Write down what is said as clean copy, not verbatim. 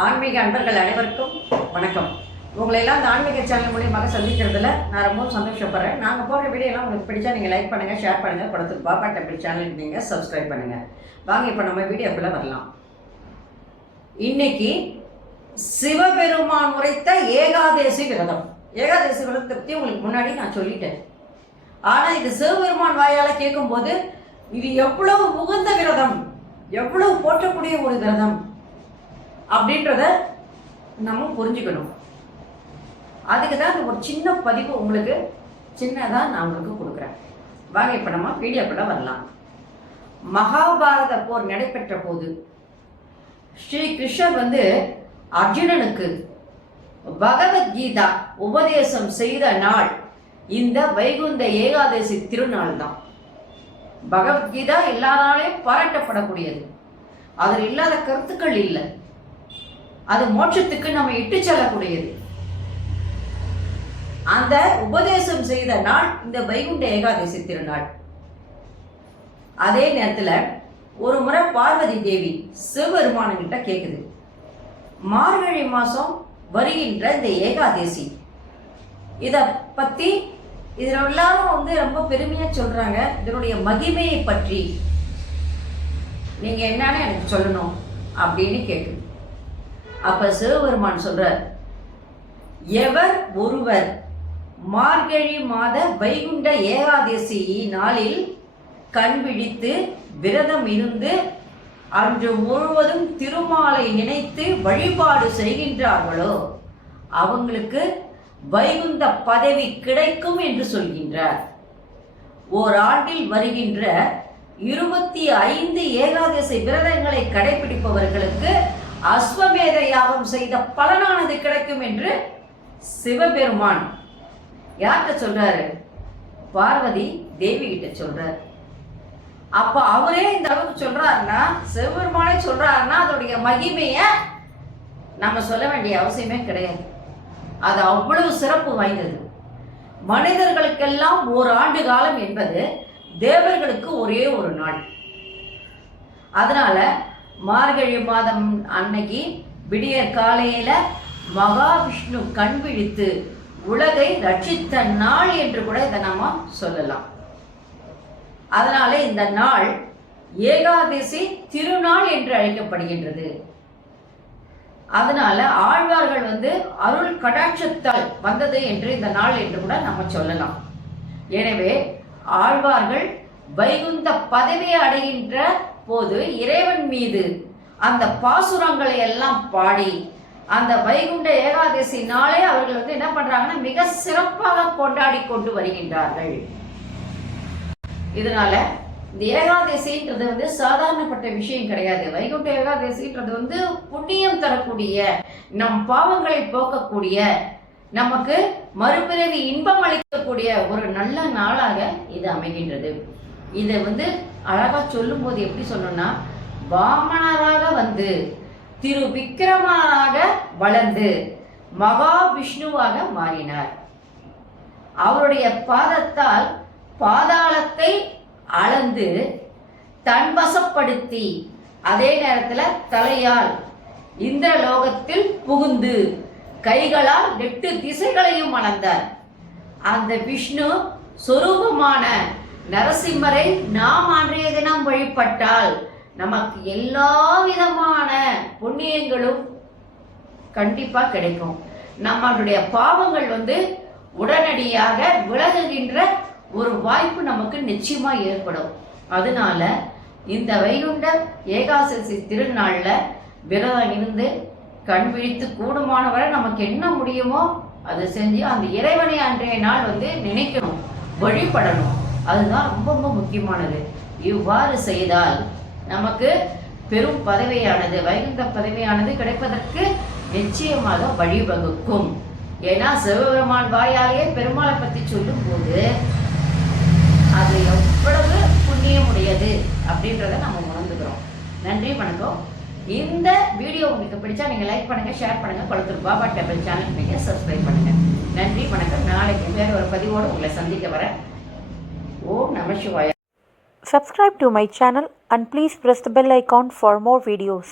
ஆன்மீக அன்பர்கள் அனைவருக்கும் வணக்கம். உங்களையெல்லாம் அந்த ஆன்மீக சேனல் மூலியமாக சந்திக்கிறதுல நான் ரொம்பவும் சந்தோஷப்படுறேன். நாங்கள் போடுற வீடியோலாம் உங்களுக்கு பிடிச்சா நீங்கள் லைக் பண்ணுங்கள், ஷேர் பண்ணுங்கள், படத்துக்கு பாபா டெம்பிள் சேனலுக்கு நீங்கள் சப்ஸ்கிரைப் பண்ணுங்கள். வாங்க இப்போ நம்ம வீடியோக்குள்ளே வரலாம். இன்னைக்கு சிவபெருமான் உரைத்த ஏகாதேசி விரதம். ஏகாதேசி விரதத்தை பற்றி உங்களுக்கு முன்னாடி நான் சொல்லிட்டேன். ஆனால் இது சிவபெருமான் வாயால் கேட்கும்போது இது எவ்வளவு உகந்த விரதம், எவ்வளவு போற்றக்கூடிய ஒரு விரதம் அப்படின்றத நம்ம புரிஞ்சுக்கணும். அதுக்கு தான் ஒரு சின்ன பதிவு உங்களுக்கு சின்னதாக நான் உங்களுக்கு கொடுக்குறேன். வாங்க இப்போ நம்ம வீடியோக்குள்ள வரலாம். மகாபாரத போர் நடைபெற்ற போது ஸ்ரீ கிருஷ்ணர் அர்ஜுனனுக்கு பகவத்கீதா உபதேசம் செய்த நாள் இந்த வைகுந்த ஏகாதசி திருநாள் தான். பகவத்கீதா எல்லாராலையும் பாராட்டப்படக்கூடியது. அதில் இல்லாத கருத்துக்கள் இல்லை. அது மோட்சத்துக்கு நம்ம இட்டு செல்லக்கூடியது. அந்த உபதேசம் செய்த நாள் இந்த வைகுண்ட ஏகாதசி திருநாள். அதே நேரத்தில் ஒரு முறை பார்வதி தேவி சிவபெருமானங்கிட்ட கேட்குது, மார்கழி மாதம் வருகின்ற இந்த ஏகாதசி இதை பற்றி இதில் எல்லாரும் ரொம்ப பெருமையாக சொல்கிறாங்க. இதனுடைய மகிமையை பற்றி நீங்கள் என்னன்னு எனக்கு சொல்லணும் அப்படின்னு கேட்குது. அப்ப சிவபெருமான் சொல்றார், எவர் ஒருவர் மார்கழி மாத வைகுண்ட ஏகாதசி நாளில் கண் விழித்து விரதம் இருந்து அன்று முழுவதும் திருமாலை நினைத்து வழிபாடு செய்கின்றார்களோ அவங்களுக்கு வைகுந்த பதவி கிடைக்கும் என்று சொல்கின்றார். ஓராண்டில் வருகின்ற 25 ஏகாதசி விரதங்களை கடைபிடிப்பவர்களுக்கு அஸ்வமேத யாகம் செய்த பலனானது கிடைக்கும் என்று சிவபெருமான் யார்கிட்ட சொல்றாரு? பார்வதி தேவி கிட்ட சொல்றாரு. அப்ப அவரே இந்த அளவுக்கு சொல்றாருன்னா, சிவபெருமானே சொல்றாருன்னா அதோடைய மகிமைய நம்ம சொல்ல வேண்டிய அவசியமே கிடையாது. அது அவ்வளவு சிறப்பு வாய்ந்தது. மனிதர்களுக்கெல்லாம் ஒரு ஆண்டு காலம் என்பது தேவர்களுக்கு ஒரே ஒரு நாள். அதனால மார்கழி மாதம் அன்னைக்கு விடியற் காலையில மகாவிஷ்ணு கண் விழித்து உலகை ரட்சித்த நாள் என்று கூட இதை நாம சொல்லலாம். அதனால இந்த நாள் ஏகாதசி திருநாள் என்று அழைக்கப்படுகின்றது. அதனால ஆழ்வார்கள் அருள் கடாட்சத்தால் வந்தது என்று இந்த நாள் என்று கூட நம்ம சொல்லலாம். எனவே ஆழ்வார்கள் வைகுந்த பதவியை அடைகின்ற போது இறைவன் மீது அந்த பாசுரங்களை எல்லாம் பாடி அந்த வைகுண்ட ஏகாதசி நாளே அவர்கள் என்ன பண்றாங்கன்னா மிக சிறப்பாக கொண்டாடி கொண்டு வருகின்றார்கள். இதனால இந்த ஏகாதசின்றது சாதாரணப்பட்ட விஷயம் கிடையாது. வைகுண்ட ஏகாதசின்றது புண்ணியம் தரக்கூடிய, நம் பாவங்களை போக்கக்கூடிய, நமக்கு மறுபிறவி இன்பம் அளிக்கக்கூடிய ஒரு நல்ல நாளாக இது அமைகின்றது. இதை அழகா சொல்லும் போது எப்படி சொல்லணும்னா, வாமனராக திரு விக்கிரமனாக வளர்ந்து மகாவிஷ்ணுவாக மாறினார். அவருடைய பாதத்தால் பாதாளத்தை அளந்து தன்வசப்படுத்தி அதே நேரத்தில் தலையால் இந்திரலோகத்தில் புகுந்து கைகளால் 8 திசைகளையும் அளந்தார். அந்த விஷ்ணு சொரூபமான நரசிம்மரை நாம் அன்றைய தினம் வழிபட்டால் நமக்கு எல்லா விதமான புண்ணியங்களும் கண்டிப்பா கிடைக்கும். நம்மளுடைய பாவங்கள் உடனடியாக விலகுகின்ற ஒரு வாய்ப்பு நமக்கு நிச்சயமா ஏற்படும். அதனால இந்த வைகுண்ட ஏகாதசி திருநாள்ல விரதம் இருந்து கண் விழித்து கூடுமானவரை நமக்கு என்ன முடியுமோ அதை செஞ்சு அந்த இறைவனை அன்றைய நாள் நினைக்கணும், வழிபடணும். அதுதான் ரொம்ப ரொம்ப முக்கியமானது. இவ்வாறு செய்தால் நமக்கு பெரும் பதவியானது, வைகுந்த பதவியானது கிடைப்பதற்கு நிச்சயமாக வழிவகுக்கும். ஏன்னா சிவபெருமான் வாயாலேயே பெருமாளை பற்றி சொல்லும் போது அது எவ்வளவு புண்ணியமுடையது அப்படின்றத நம்ம உணர்ந்துக்கிறோம். நன்றி, வணக்கம். இந்த வீடியோ உங்களுக்கு பிடிச்சா நீங்கள் லைக் பண்ணுங்கள், ஷேர் பண்ணுங்கள், கொளத்தூர் பாபா டெம்பிள் சேனலுக்கு நீங்கள் சப்ஸ்கிரைப் பண்ணுங்கள். நன்றி, வணக்கம். நாளைக்கு வேறு ஒரு பதிவோடு உங்களை சந்திக்க வரேன். ஓம் நம சிவாய. Subscribe to my channel and please press the bell icon for more videos.